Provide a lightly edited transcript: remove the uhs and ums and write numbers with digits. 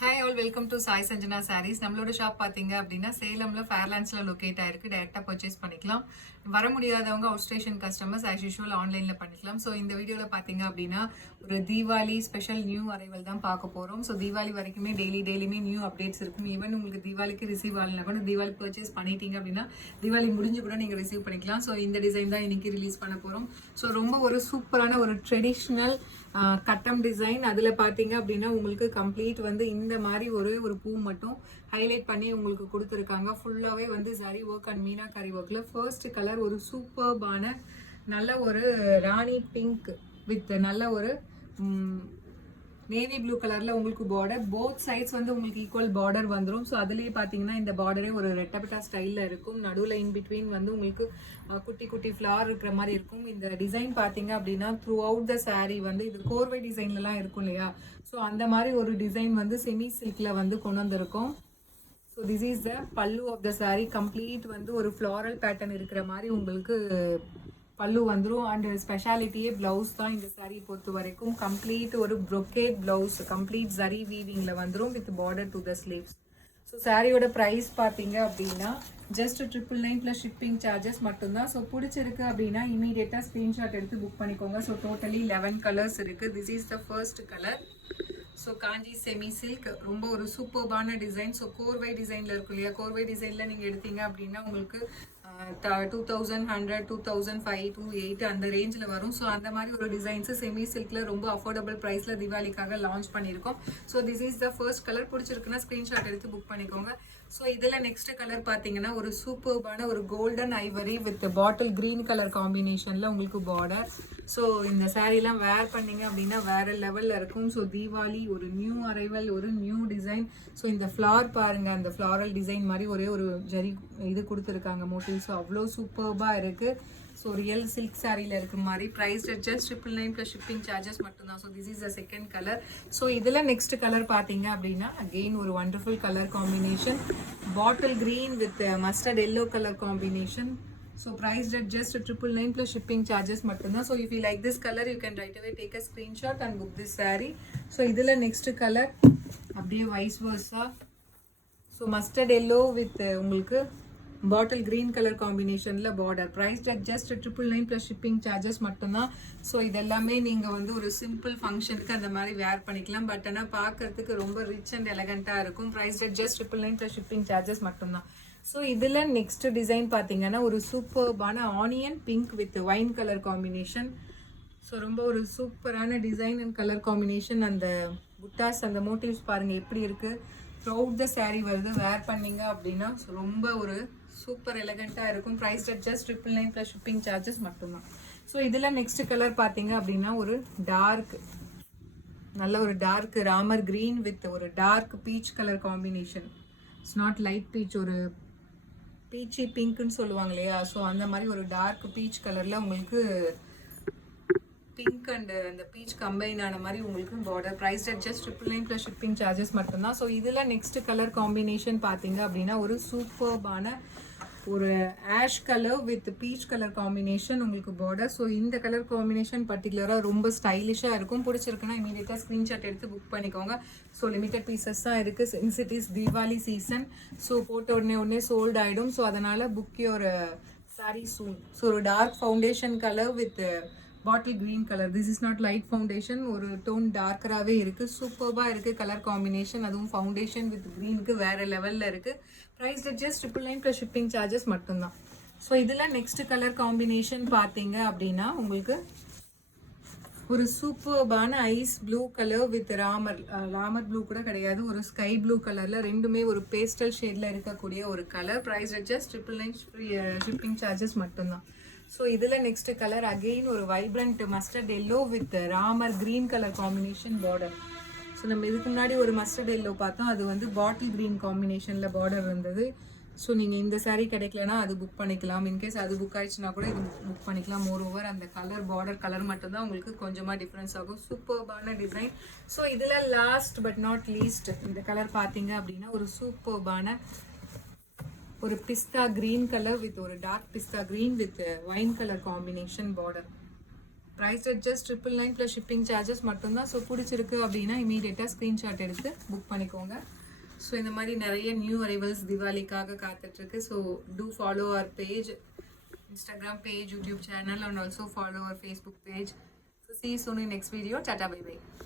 Hi all welcome to Sai Sanjana Sarees. நம்மளோட shop பார்த்தீங்க அப்படின்னா சேலமில் ஃபேர்லாண்ட்ஸில் லொக்கேட் ஆயிருக்கு. டேரெக்டாக பர்ச்சேஸ் பண்ணிக்கலாம். வர முடியாதவங்க out station customers as usual ஆன்லைனில் பண்ணிக்கலாம். ஸோ இந்த வீடியோவில் பார்த்தீங்க அப்படின்னா ஒரு தீபாவளி ஸ்பெஷல் நியூ அரைவல் தான் பார்க்க போகிறோம். ஸோ தீபாவளி வரைக்குமே டெய்லியுமே நியூ அப்டேட்ஸ் இருக்கும். ஈவன் உங்களுக்கு தீபாவளிக்கு ரிசீவ் ஆகலாம் கூட தீபாவளி பர்ச்சேஸ் பண்ணிட்டீங்க அப்படின்னா தீபாவளி முடிஞ்சு கூட நீங்கள் ரிசீவ் பண்ணிக்கலாம். ஸோ இந்த டிசைன் தான் இன்னைக்கு ரிலீஸ் பண்ண போகிறோம். ஸோ ரொம்ப ஒரு சூப்பரான ஒரு ட்ரெடிஷ்னல் கட்டம் டிசைன். அதில் பார்த்தீங்க அப்படின்னா உங்களுக்கு கம்ப்ளீட் வந்து இந்த மாதிரி ஒரு பூ மட்டும் ஹைலைட் பண்ணி உங்களுக்கு கொடுத்துருக்காங்க. ஃபுல்லாகவே வந்து ஜரி ஒர்க் அண்ட் மீனாகாரி ஒர்க்கில் ஃபர்ஸ்ட் கலர் ஒரு சூப்பர்பான நல்ல ஒரு ராணி பிங்க் வித் நல்ல ஒரு நேவி ப்ளூ கலரில் உங்களுக்கு பார்டர். போத் சைட்ஸ் வந்து உங்களுக்கு ஈக்குவல் பார்டர் வந்துடும். ஸோ அதுலேயே பார்த்தீங்கன்னா இந்த பார்டரே ஒரு ரெட்டபிட்டா ஸ்டைலில் இருக்கும். நடுவில் இன்பிட்வீன் வந்து உங்களுக்கு குட்டி குட்டி ஃப்ளார் இருக்கிற மாதிரி இருக்கும். இந்த டிசைன் பார்த்தீங்க அப்படின்னா த்ரூ அவுட் த சாரீ வந்து இது கோர்வை டிசைன்லலாம் இருக்கும் இல்லையா? ஸோ அந்த மாதிரி ஒரு டிசைன் வந்து செமி சில்கில் வந்து கொண்டு வந்திருக்கும். ஸோ திஸ் இஸ் த பல்லு ஆஃப் த சாரீ. கம்ப்ளீட் வந்து ஒரு ஃப்ளாரல் பேட்டர்ன் இருக்கிற மாதிரி உங்களுக்கு பல்லு வந்துடும். அண்ட் ஸ்பெஷாலிட்டியே ப்ளவுஸ் தான் இந்த சாரீ பொறுத்த வரைக்கும். கம்ப்ளீட் ஒரு ப்ரொக்கேட் ப்ளவுஸ் கம்ப்ளீட் ஜரி வீவிங்கில் வந்துடும் with border to the sleeves. So சாரியோட ப்ரைஸ் பார்த்தீங்க அப்படின்னா ஜஸ்ட் 999 ப்ளஸ் ஷிப்பிங் சார்ஜஸ் மட்டும்தான். ஸோ பிடிச்சிருக்கு அப்படின்னா இமீடியட்டாக ஸ்க்ரீன்ஷாட் எடுத்து புக் பண்ணிக்கோங்க. ஸோ டோட்டலி 11 கலர்ஸ் இருக்குது. This is the first colour. So Kanchi semi silk ரொம்ப ஒரு சூப்பர்பான டிசைன். ஸோ கோர்வை டிசைனில் இருக்கும் இல்லையா? கோர்வை டிசைனில் நீங்கள் எடுத்தீங்க அப்படின்னா உங்களுக்கு 2100, 2005, 28 அந்த ரேஞ்சில் வரும். ஸோ அந்த மாதிரி ஒரு டிசைன்ஸு செமி சில்கில் ரொம்ப அஃபோர்டபுள் ப்ரைஸில் தீபாவளிக்காக லான்ச் பண்ணியிருக்கோம். So this is the first colour. பிடிச்சிருக்குன்னா ஸ்க்ரீன்ஷாட் எடுத்து புக் பண்ணிக்கோங்க. ஸோ இதில் நெக்ஸ்ட் கலர் பார்த்தீங்கன்னா ஒரு சூப்பர்பான ஒரு golden Ivory with bottle green colour காம்பினேஷனில் உங்களுக்கு பார்டர். ஸோ இந்த சாரீலாம் வேர் பண்ணிங்க அப்படின்னா வேறு லெவலில் இருக்கும். ஸோ தீபாவளி ஒரு நியூ அரைவல் ஒரு நியூ டிசைன். ஸோ இந்த ஃப்ளார் பாருங்கள், அந்த ஃப்ளாரல் டிசைன் மாதிரி ஒரு ஜரி இது கொடுத்துருக்காங்க மோட்டிவ். ஸோ அவ்வளோ சூப்பர்பாக இருக்குது. ஸோ ரியல் சில்க் சாரியில் இருக்கிற மாதிரி. Price just 999 plus shipping charges மட்டும்தான். So this is the second colour. So இதில் நெக்ஸ்ட் கலர் பார்த்தீங்க அப்படின்னா அகெயின் ஒரு wonderful colour combination. Bottle green with mustard yellow colour combination. So priced at just 999 plus shipping charges மட்டும்தான். So if you like this color you can right away take a screenshot and book this saree. So இதில் next color அப்படியே vice versa. So mustard yellow with உங்களுக்கு bottle green colour காம்பினேஷனில் border. Price at just 999 plus shipping charges மட்டும்தான். So இதெல்லாமே நீங்கள் வந்து ஒரு simple ஃபங்க்ஷனுக்கு அந்த மாதிரி வேர் பண்ணிக்கலாம். பட் ஆனால் பார்க்கறதுக்கு ரொம்ப ரிச் அண்ட் எலகண்ட்டாக இருக்கும். Price at just 999 plus shipping charges மட்டும்தான். ஸோ இதில் நெக்ஸ்ட் டிசைன் பார்த்தீங்கன்னா ஒரு சூப்பர்பான onion pink with wine colour combination. So ரொம்ப ஒரு சூப்பரான டிசைன் அண்ட் கலர் காம்பினேஷன். அந்த புட்டாஸ் அந்த மோட்டிவ்ஸ் பாருங்கள் எப்படி இருக்குது. த்ரூஅவுட் த சாரீ வருது. வேர் பண்ணிங்க அப்படின்னா ஸோ ரொம்ப ஒரு சூப்பர் எலகண்ட்டாக இருக்கும். Price at just 999 plus shipping charges மட்டும்தான். ஸோ இதில் நெக்ஸ்ட் கலர் பார்த்தீங்க அப்படின்னா ஒரு டார்க் நல்ல ஒரு டார்க் ராமர் க்ரீன் வித் ஒரு dark peach colour combination. It's not light peach, ஒரு பீச்சி பிங்க்னு சொல்லுவாங்க இல்லையா? ஸோ அந்த மாதிரி ஒரு டார்க் பீச் கலரில் உங்களுக்கு பிங்க் அண்ட் அந்த பீச் கம்பைன் ஆன மாதிரி உங்களுக்கு border. Price at just 999 plus shipping charges மட்டும்தான். ஸோ இதில் நெக்ஸ்ட் கலர் காம்பினேஷன் பார்த்தீங்க அப்படின்னா ஒரு சூப்பர்பான ஒரு ash colour with peach colour combination உங்களுக்கு பார்டர். ஸோ இந்த கலர் காம்பினேஷன் பர்டிகுலராக ரொம்ப ஸ்டைலிஷாக இருக்கும். பிடிச்சிருக்குன்னா இமீடியட்டாக ஸ்க்ரீன்ஷாட் எடுத்து புக் பண்ணிக்கோங்க. ஸோ லிமிட்டட் பீசஸ் தான் இருக்குது. Since it is Deepavali season, so போட்ட உடனே சோல்ட் ஆகிடும். ஸோ அதனால் book your sari soon. So ஒரு dark foundation colour with bottle green colour. This is not light foundation, ஒரு டோன் டார்க்கராகவே இருக்குது. சூப்பர்பாக இருக்குது கலர் காம்பினேஷன். அதுவும் ஃபவுண்டேஷன் வித் க்ரீனுக்கு வேறு லெவலில் இருக்குது. Price just 999 plus shipping charges மட்டும்தான். ஸோ இதில் நெக்ஸ்ட் கலர் காம்பினேஷன் பார்த்தீங்க அப்படின்னா உங்களுக்கு ஒரு சூப்பர்பான ice blue colour with Ramar blue கூட கிடையாது, ஒரு ஸ்கை ப்ளூ கலரில் ரெண்டுமே ஒரு பேஸ்டல் ஷேடில் இருக்கக்கூடிய ஒரு colour. Price just 999 shipping charges மட்டும்தான். ஸோ இதில் நெக்ஸ்ட் கலர் அகெயின் ஒரு vibrant mustard yellow with Ramar green colour combination border. So நம்ம இதுக்கு முன்னாடி ஒரு மஸ்டர்ட் எல்லோ பார்த்தோம், அது வந்து பாட்டில் க்ரீன் காம்பினேஷனில் பார்டர் இருந்தது. ஸோ நீங்கள் இந்த சாரீ கிடைக்கலனா அது புக் பண்ணிக்கலாம். இன்கேஸ் அது புக் ஆயிடுச்சுன்னா கூட இது புக் பண்ணிக்கலாம். மோர் ஓவர் அந்த கலர் பார்டர் கலர் மட்டும்தான் உங்களுக்கு கொஞ்சமாக டிஃப்ரென்ஸ் ஆகும். சூப்பர்பான டிசைன். ஸோ இதில் லாஸ்ட் பட் நாட் லீஸ்ட் இந்த கலர் பார்த்தீங்க அப்படின்னா ஒரு சூப்பர்பான ஒரு பிஸ்தா க்ரீன் கலர் வித் ஒரு டார்க் பிஸ்தா green with wine colour combination border. Price just 999 plus shipping charges மட்டும்தான். ஸோ பிடிச்சிருக்கு அப்படின்னா இமீடியட்டாக ஸ்க்ரீன்ஷாட் எடுத்து புக் பண்ணிக்கோங்க. ஸோ இந்த மாதிரி நிறைய நியூ அரைவல்ஸ் திவாலிக்காக காத்துட்ருக்கு. So to follow our page, Instagram page, YouTube channel, and also follow our Facebook page. So see you soon in next video. Tata, bye bye.